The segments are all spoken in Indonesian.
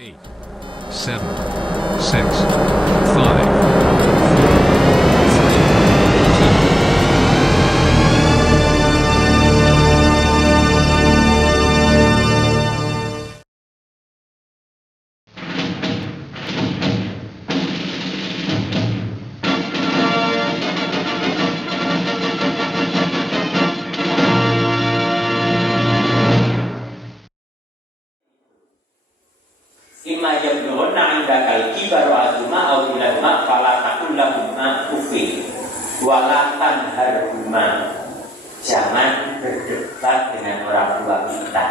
8, 7, 6, 5, 4, imma yablughanna 'indakal kibaru ahaduhuma aw kilahuma fala taqul lahuma uffin wa la tanharhuma. Jangan berdebat dengan orang tua kita.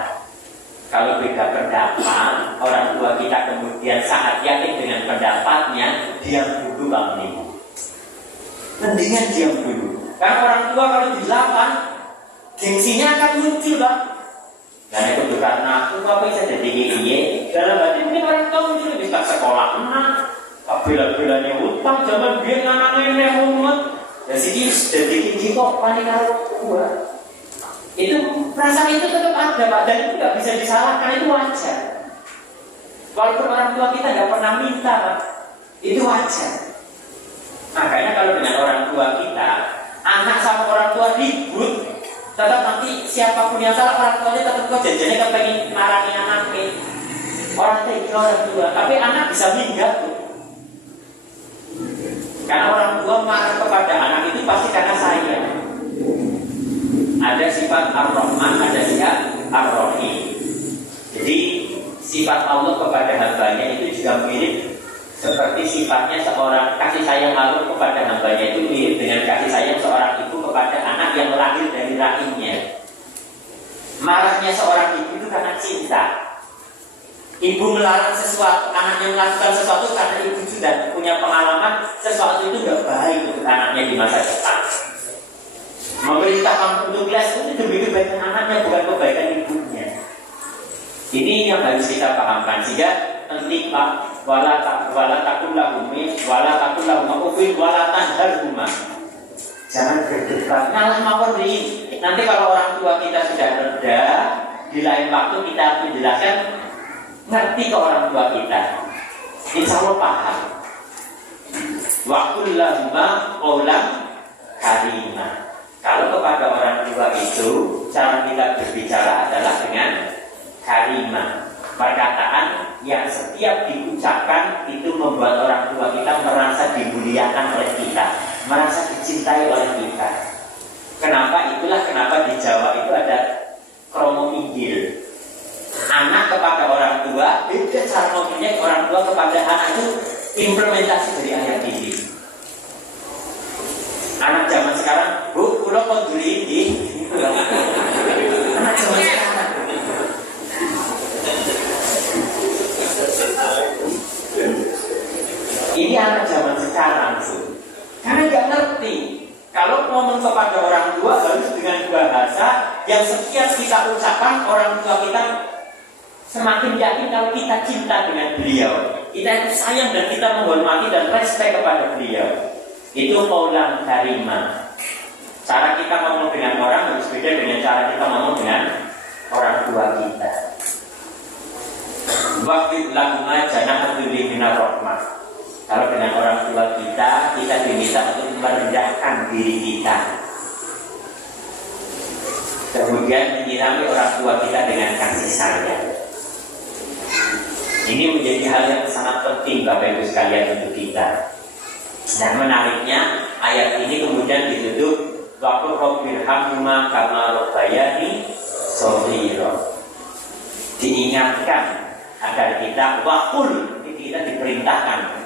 Kalau beda pendapat, orang tua kita kemudian sangat yakin dengan pendapatnya, diam dulu Pak Menimu. Mendingan diam dulu. Karena orang tua kalau dilawan, gengsinya akan muncul Pak. Dan itu karena aku apa bisa jadi gini dalam hati mungkin orang tua mungkin bisa sekolah enak bila-bilanya utang zaman biar anak-anaknya rumah dan sini jadi gini kok panik kalau tua itu perasaan itu tetap ada Pak, dan itu nggak bisa disalahkan, itu wajar. Walaupun orang tua kita nggak pernah minta Pak, itu wajar. Makanya kalau dengan orang tua kita, anak sama orang tua ribut, tetap nanti siapapun yang salah, orang tuanya tetap kok jajannya kepengen marahin anaknya. Orang tua orang tua, tapi anak bisa minggat tuh. Karena orang tua marah kepada anak itu pasti karena sayang. Ada sifat Ar-Rahman, ada sifat Ar-Rahim. Jadi sifat Allah kepada hambanya itu juga mirip seperti sifatnya seorang kasih sayang Allah kepada hambanya itu mirip dengan kasih sayang seorang ibu kepada anak yang lahir dari rahimnya. Marahnya seorang ibu itu karena cinta. Ibu melarang sesuatu, anaknya melakukan sesuatu karena ibu sudah punya pengalaman sesuatu itu tidak baik untuk anaknya di masa depan. Memerintahkan untuk les itu demi kebaikan anaknya, bukan kebaikan ibunya. Ini yang harus kita pahamkan. Sehingga penting Pak, wala takul lahumi, wala takul lahuma ufin, wala tanharhuma. Jangan berdebat, ngalah mawon nih. Nanti kalau orang tua kita sudah reda, di lain waktu kita menjelaskan, ngerti ke orang tua kita. Insya Allah paham. Waktu lahuma qawlan karimah. Kalau kepada orang tua itu, cara kita berbicara adalah dengan karimah, perkataan yang setiap diucapkan itu membuat orang tua kita merasa dimuliakan oleh kita, merasa dicintai oleh kita. Kenapa? Itulah kenapa di Jawa itu ada kromo injil. Anak kepada orang tua, beda cara ngomongnya orang tua kepada anak itu implementasi dari ayat ini. Anak zaman sekarang, Bu, pulau konduri ini. Anak zaman sekarang. Ini anak zaman sekarang tuh. Karena nggak ngerti. Kalau ngomong kepada orang tua harus dengan bahasa yang setiap kita ucapkan, orang tua kita semakin yakin kalau kita cinta dengan beliau. Kita itu sayang dan kita menghormati dan respect kepada beliau. Itu qaulan karimah. Cara kita ngomong dengan orang harus beda dengan cara kita ngomong dengan orang tua kita. Waqfid lahuma janahatul minar rahmah. Kalau dengan orang tua kita diminta untuk merendahkan diri kita. Kemudian menyirami orang tua kita dengan kasih sayang. Ini menjadi hal yang sangat penting Bapak Ibu sekalian untuk kita. Dan menariknya ayat ini kemudian ditutup waqul rabbirhamhuma kama rabbayani shaghira. Diingatkan agar kita waqul, kita diperintahkan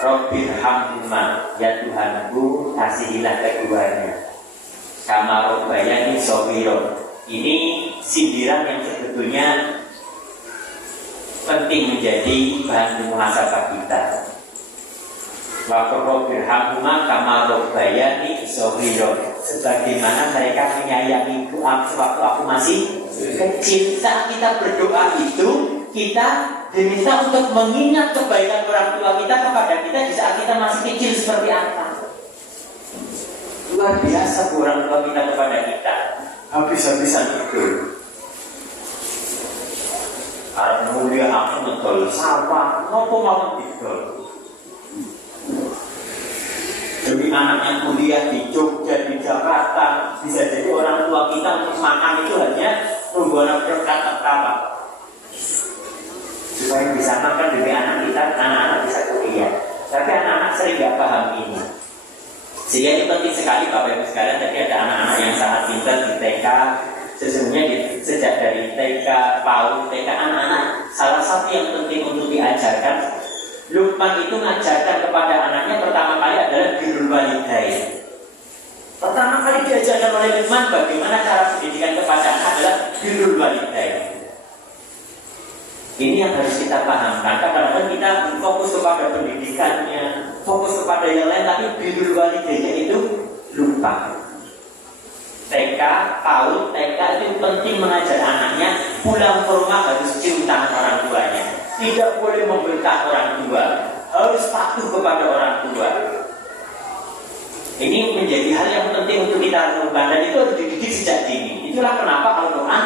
rabbirhamhuma, ya Tuhanku kasihilah keduanya kama rabbayani shaghira. Ini sindiran yang sebetulnya penting menjadi bahan muhasabah kita. Wa qurrabirhamhuma kama rabbayani shaghira. Sebagaimana mereka menyayangiku waktu aku masih kecil. Saat kita berdoa itu, kita diminta untuk mengingat kebaikan orang tua kita kepada kita di saat kita masih kecil seperti apa. Luar biasa orang tua kita kepada kita. Habis-habisan itu. Karena mulia aku betul didol sawah, nopo mau didol. Demi anaknya kuliah di Jogja, di Jakarta, bisa jadi orang tua kita untuk makan itu hanya membuat kata-kata supaya bisa makan demi anak kita, anak-anak bisa kuliah. Tapi anak-anak sering nggak paham ini. Sehingga itu penting sekali Bapak Ibu sekalian. Tadi ada anak-anak yang sangat pintar di TK. Sesungguhnya sejak dari TK, PAUD, TK, anak-anak salah satu yang penting untuk diajarkan, Luqman itu mengajarkan kepada anaknya pertama kali adalah birrul walidain. Pertama kali diajarkan oleh Luqman bagaimana cara pendidikan kepada anak adalah birrul walidain. Ini yang harus kita pahamkan. Kadang-kadang kita fokus kepada pendidikannya, fokus kepada yang lain, tapi birrul walidainnya itu lupa. TK, PAUD, TK itu penting mengajar anaknya pulang ke rumah harus cium tangan orang tuanya. Tidak boleh membentak orang tua, harus patuh kepada orang tua. Ini menjadi hal yang penting untuk kita lakukan dan itu harus dididik sejak dini. Itulah kenapa Al-Quran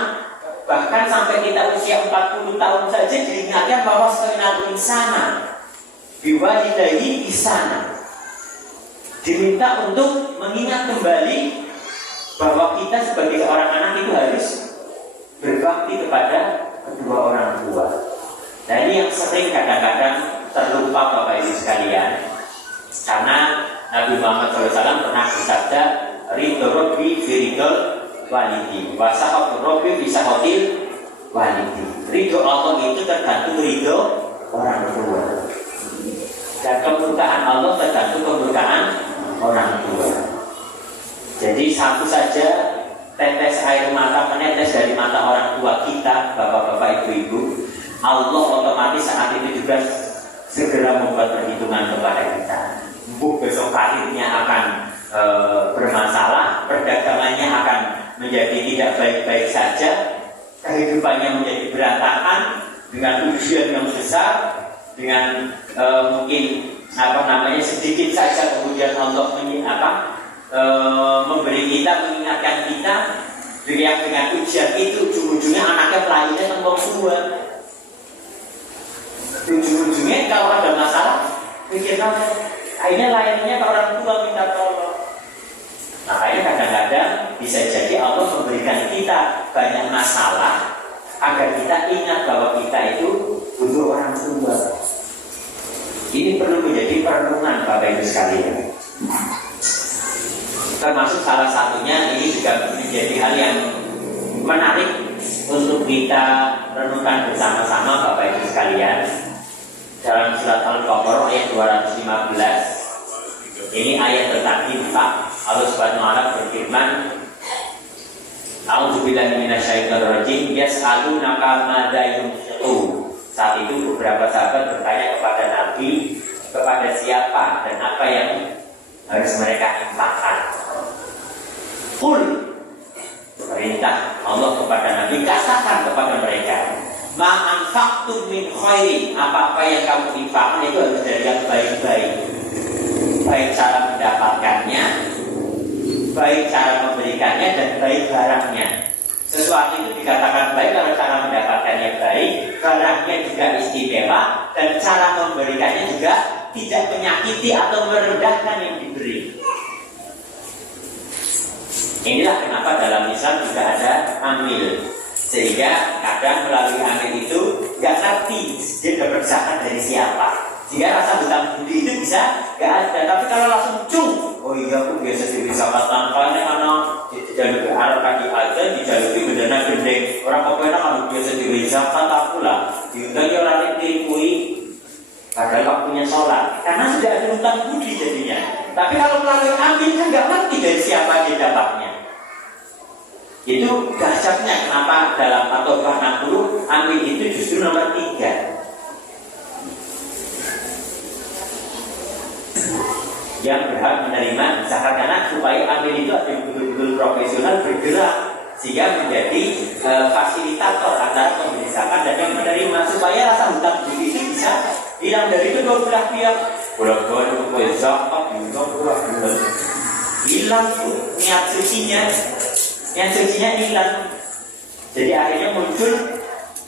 bahkan sampai kita usia 40 tahun saja diingatkan bahwa sebenarnya insana biwalidayhi ihsana. Diminta untuk mengingat kembali bahwa kita sebagai seorang anak itu harus berbakti kepada kedua orang tua. Nah ini yang sering kadang-kadang terlupa Bapak Ibu sekalian. Karena Nabi Muhammad SAW pernah bersabda, ridho Rabbi fi ridhol walidi, wa sahabu Rabbi fi sahabil walidi. Ridho Allah itu tergantung ridho orang tua, dan kemurkaan Allah tergantung kemurkaan orang tua. Jadi satu saja tetes air mata menetes dari mata orang tua kita, bapak-bapak, ibu-ibu, Allah otomatis saat itu juga segera membuat perhitungan kepada kita. Besok karirnya akan bermasalah, perdagangannya akan menjadi tidak baik-baik saja, kehidupannya menjadi berantakan dengan ujian yang besar, dengan mungkin sedikit saja kemudian Allah memberi kita, mengingatkan kita dengan ujian itu, ujung-ujungnya anaknya pelayannya tembok dua. Ujung-ujungnya kalau ada masalah, pikirkan akhirnya layannya ke orang tua minta tolong. Makanya kadang-kadang bisa jadi Allah memberikan kita banyak masalah agar kita ingat bahwa kita itu butuh orang tua. Ini perlu menjadi perenungan Bapak Ibu sekalian. Termasuk salah satunya ini juga menjadi hal yang menarik untuk kita renungkan bersama-sama Bapak Ibu sekalian. Dalam surat Al-Baqarah ayat 215, ini ayat tentang infak. Allah Subhanahu wa taala berfirman, A'udzubillahi minasyaitonir rajim, yas'alunaka madza yunfiqun. Saat itu beberapa sahabat bertanya kepada Nabi, kepada siapa dan apa yang harus mereka infakkan. Qul, perintah Allah kepada Nabi, katakan kepada mereka, ma anfaqtum min khairin, apa-apa yang kamu infakkan itu harus dari yang baik-baik. Baik cara mendapatkannya, baik cara memberikannya, dan baik barangnya. Sesuatu itu dikatakan baik kalau cara mendapatkannya baik, barangnya juga istimewa, dan cara memberikannya juga tidak menyakiti atau merendahkan yang diberi. Inilah kenapa dalam Islam juga ada amil. Sehingga kadang melalui amil itu gak ngerti dia dapat zakat dari siapa. Sehingga rasa hutang budi itu bisa gak ada. Tapi kalau langsung cung, oh iya aku biasa diberi zakat tangkalnya karena dijaluki arah kaki aja, dijaluki bendana gendeng. Orang pokoknya kalau biasa diberi zakat aku lah diundangnya orang ini padahal waktunya sholat. Karena sudah ada hutang budi jadinya. Tapi kalau melalui amil kan gak ngerti dari siapa dia dapatnya. Itu dahsyatnya kenapa dalam At-Taubah 60 amil itu justru nomor 3. Yang berhak menerima zakat, karena supaya amil itu ada betul-betul profesional bergerak sehingga menjadi fasilitator antara pemberi zakat dan yang menerima, supaya rasa hutang budi itu bisa hilang dari kedua belah pihak. Bolak-balik ke zakat hilang tuh niat sucinya. Yang sucinya hilang. Jadi akhirnya muncul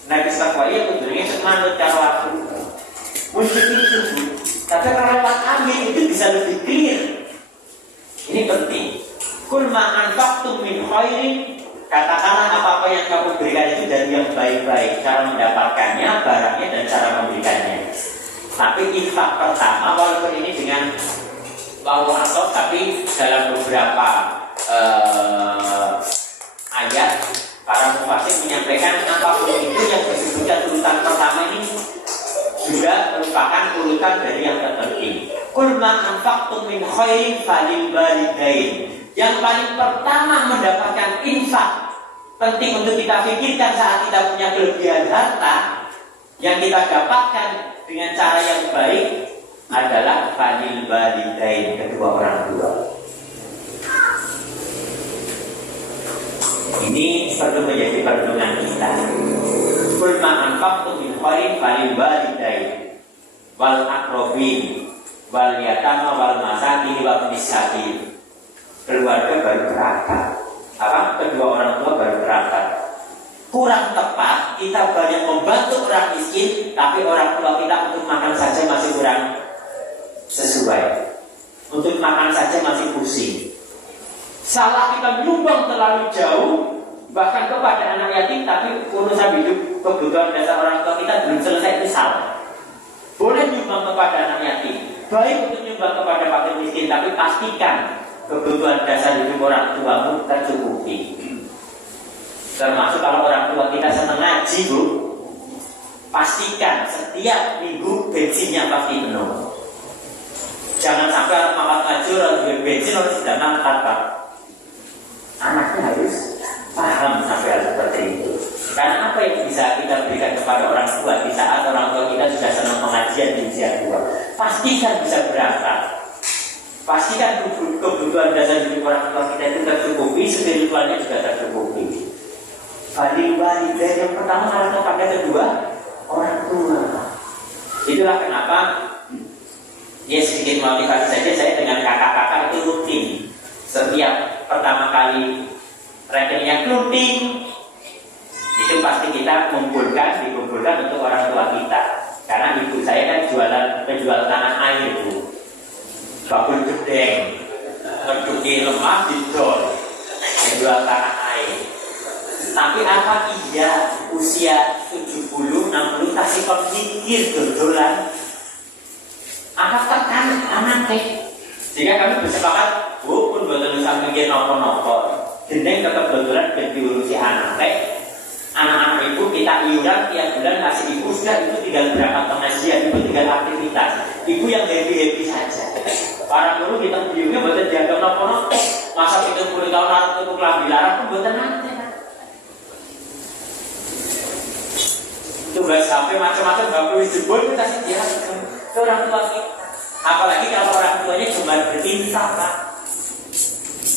najis takwiyah, tentunya semangat kalau Mesti itu. Tapi kalau lewat amin itu bisa lebih clear. Ini penting. Kul ma anfaqtum min khairin, katakanlah apa-apa yang kamu berikan itu dari yang baik-baik, cara mendapatkannya, barangnya, dan cara memberikannya. Tapi infak pertama, walaupun ini dengan wawu atau, tapi dalam beberapa ayat para mufasir menyampaikan apapun itu yang disebutkan urutan pertama ini juga merupakan urutan dari yang terpenting. Qul ma anfaqtum min khairin falil walidain. Yang paling pertama mendapatkan infak, penting untuk kita pikirkan saat kita punya kelebihan harta yang kita dapatkan dengan cara yang baik adalah falil walidain, kedua orang tua. Ini perlu menjadi perenungan kita. Qul ma anfaqtum min khairin falil walidain wal aqrabin wal yatama wal masakin wa ibnis sabil. Keluarga baru terakat. Kedua orang tua baru terakat. Kurang tepat kita banyak membantu orang miskin, tapi orang tua kita untuk makan saja masih kurang sesuai. Untuk makan saja masih pusing. Salah kita menyumbang terlalu jauh, bahkan kepada anak yatim, tapi urusan hidup kebutuhan dasar orang tua kita belum selesai, itu salah. Boleh nyumbang kepada anak yatim, baik untuk nyumbang kepada fakir miskin, tapi pastikan kebutuhan dasar hidup orang tuamu tercukupi. Termasuk kalau orang tua kita senang ngaji, Bu, pastikan setiap minggu bensinnya pasti penuh. Jangan sampai makan ngaji orang bensin orang sudah ngangkat, Pak. Anaknya harus paham sampai seperti itu. Karena apa yang bisa kita berikan kepada orang tua di saat orang tua kita sudah senang pengajian di usia tua? Pastikan bisa berangkat. Pastikan kebutuhan dasar hidup orang tua kita itu tercukupi, spiritualnya juga tercukupi. Falil walidain yang pertama harus kepada kedua orang tua. Itulah kenapa sedikit motivasi saja, saya dengan kakak-kakak itu rutin. Setiap pertama kali rekeningnya closing, itu pasti kita dikumpulkan untuk orang tua kita. Karena ibu saya kan penjual tanah air, Bu. Bakul gedeng, mencuci lemah didol, menjual tanah air. Tapi apa iya usia 70, 60 kasih kon mikir dodolan? Apa tekan anaknya? Jika kami bersepakat, Bu pun boten usah mikir nopo-nopo. Gendeng tetap dodolan dan diurusi anaknya. Anak-anak ibu kita iuran tiap bulan kasih ibu, sudah itu tinggal berangkat pengajian, ibu tinggal aktivitas. Ibu yang happy-happy saja. Para guru kita biungnya buatan jaga nopo-nopo. Masa 70 tahun harus untuk kelambi larang pun buatan nanti. Tugas sampai macam-macam gak perlu jebol kita sih ya. Ke orang tua kita. Apalagi kalau orang tuanya cuma berinfak, Pak.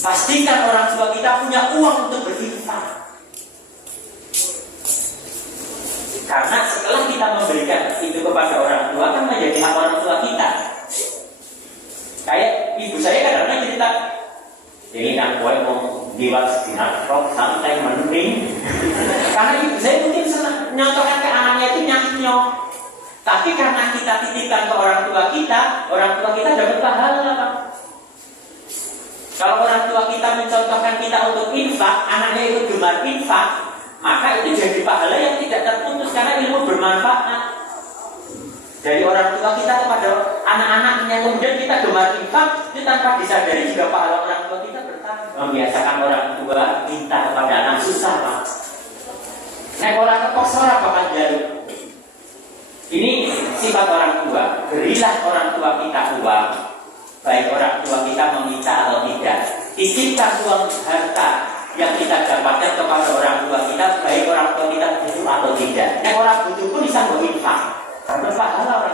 Pastikan orang tua kita punya uang untuk berinfak. Karena setelah kita memberikan itu kepada orang tua kan menjadi hak orang tua kita. Kayak ibu saya kadang-kadang cerita, ini kan gue mau diwat sinarok santai mending. Karena ibu saya mungkin senang nyontohkan ke anaknya itu nyanyok. Tapi karena kita titipkan ke orang tua kita dapat pahala, Pak. Kalau orang tua kita mencontohkan kita untuk infak, anaknya itu gemar infak, maka itu jadi pahala yang tidak terputus karena ilmu bermanfaat. Dari orang tua kita kepada anak-anaknya, kemudian kita gemar infak, itu tanpa disadari juga pahala orang tua kita bertambah. Membiasakan orang tua minta kepada anak susah, Pak. Nek orang kekosora bakal jaluk. Ini sifat orang tua. Berilah orang tua kita uang, baik orang tua kita meminta atau tidak. Titipkan uang harta yang kita dapatkan kepada orang tua kita, baik orang tua kita butuh atau tidak. Nek orang butuh pun bisa berinfak. Karena pahala